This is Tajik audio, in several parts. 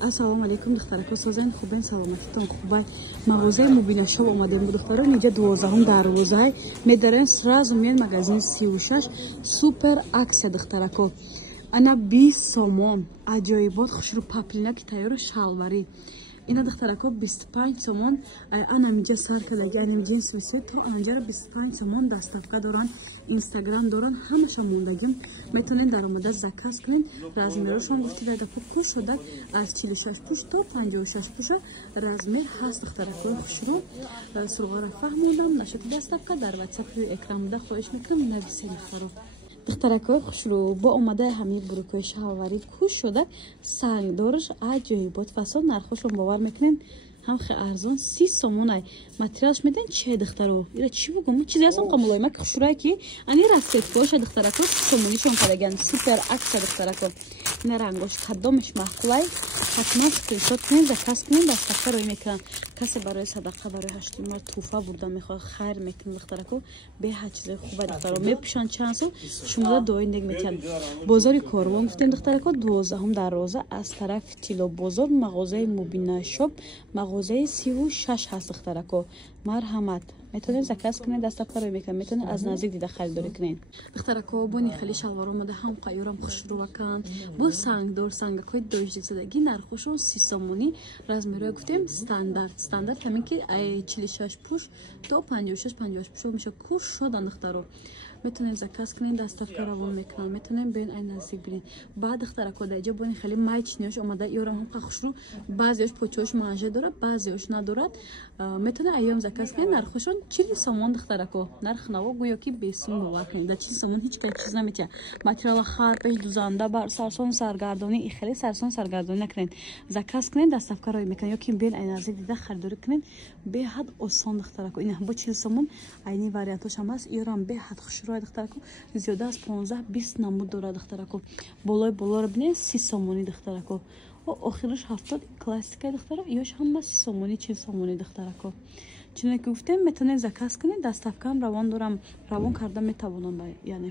Ассалому алейкум духтарако созен хубен саломатитон хубай мағозаи мубина шоб омадем духтарон инҷа 12 дарвозаи медарен сразу мен магазин 36 супер аксия духтарако ана 20 сомон аҷоибот хушру паплинаки тайёру шалвари ина духтарако 25 сомон анамиҷа сар кадаги аним ҷинс висед то анҷаро 25 сомон дастафка доран инстаграм доран ҳамаша мондагим метонен даромада заказ кунен размерашон гуфтида куш шуда аз 46 пуш то 56 пуша размер ҳаст духтарако хушру сурғора фаҳмондам нашуди дастафка дар ватсапи экранда хоҳиш мекунам нависе духтаро духтаракои хушру бо омадаи ҳамин бурукои шалвари куш шуда сангдорш аҷоибот фасон нархошон бовар мекунен ҳам хе арзон 30 сомонай материалш меден че духтаро ира чи бугум чизе ҳастам қамулой мак хушурай ки ани расцветкоша духтарако сомонишон караган супер аксия духтарако ина рангош кадомеш маҳқулай ҳатман скриншот кунен заказ кунен дастафка рой мекунан касе барои садақа барои 8 мар туҳфа бурда мехоҳад хайр мекунен духтарако беҳад чизои хубай духтаро мепӯшанд чанд сол шумода доиндек метиҳанд бозори корвон гуфтем духтарако 12 дарвоза аз тарафи тилло бозор мағозаи мубина шоп мағозаи 36 ҳаст духтарако марҳамат метонед заказ кунед дастафка рой мекунед метонед аз наздик дида харидорӣ кунед духтарако бони хели шалвар омада ҳам қайёрам хушрувакан бо сангдор сангакҳои доиштисадагӣ нархошон 30 сомонӣ размерҳои гуфтем стандарт ҳамин ки 46 пуш то 56 пуш меша куш шодан духтаро метонед заказ кунед дастафка равон мекунанд метонед бен ай наздик бинед баъд духтарако дар ҷо бони хели майчиниёш омада иёрам ҳам хушру баъзеош почаош манже дорад баъзеош надорад метонед айём заказ кунед нархошон 40 сомон духтарако нарх наво гӯё ки бесум бовар кунед дар 40 сомон ҳеҷ кай чиз наметиҳад материала харпеш дузанда бар сарсон саргардонӣ и хеле сарсон саргардонӣ накунед заказ кунед дастафка рой мекунед ё ки бен ай наздик дида харидорӣ кунед беҳад осон духтарако ина бо 40 сомон айни вариантош ҳам аст иёрам беҳад хушрӯ духтарако зиёда аз 15-20 намуд дорад духтарако болоро бинед 30 сомонӣ духтарако охираш 70 классикаи духтаро иёш ҳама 30 сомонӣ 40 сомонӣ духтарако чуне ки гуфтем метонед заказ кунед дастафкаам равон дорам равон карда метавонам яъне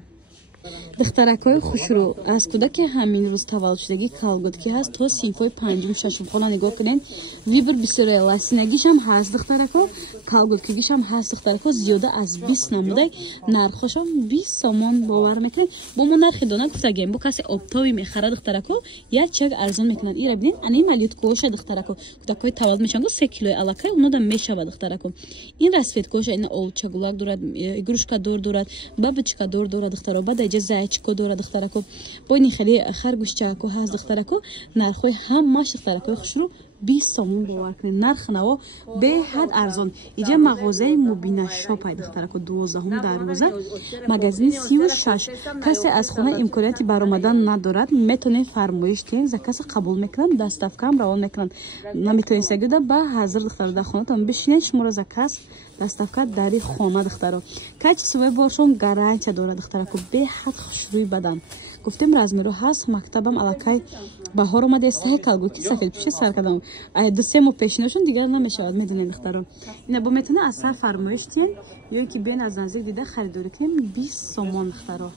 духтаракои хушрӯ аз кудаки ҳамин рӯз таваллудшудагӣ калготки ҳаст то синфҳои 5-6 хона нигоҳ кунед вибр бисёре ласинагишам ҳаст духтарако калготкигишам ҳаст духтарако зиёда аз 20 намудай нархошам 20 сомон бовар мекунед бо мо нархи дона гуфтагем бо касе обтоби мехара духтарако якчак арзон мекунад ира бинед ани малюткоша духтарако кудакои таваллуд мешаванд 3 килои алакай унода мешава духтарако ин расцветкоша ина олчагулак дорад игрушкадор дорад бабочкадор дорад духтаро бадай зайчико дорад духтарако боини хели харгӯшчако ҳаст духтарако нархҳои ҳамаш духтаракои хушрӯ 20 сомон бовар кунед нарх наво беҳад арзон иҷа мағозаи мубина шопай духтарако 12 дарвоза магазини 36 касе аз хона имконияти баромадан надорад метонед фармоиш кунед заказа қабул мекунанд дастафкаам равон мекунанд наметонед сагида ба ҳазир духтаро дар хонатон бишинед шуморо заказ дастафка дари хона духтаро качествои бошон гарантия дорад духтарако беҳад хушрӯи бадан гуфтем размеро ҳаст мактабам алакай баҳор омаде саҳи калгӯки сафедпӯши сар кардам 2-3 моҳ пешиношон дигар намешавад медонед духтаро ина бо метонед аз сар фармоиш тиен ё ки бен аз наздик дида харидорӣ кунем 20 сомон духтаро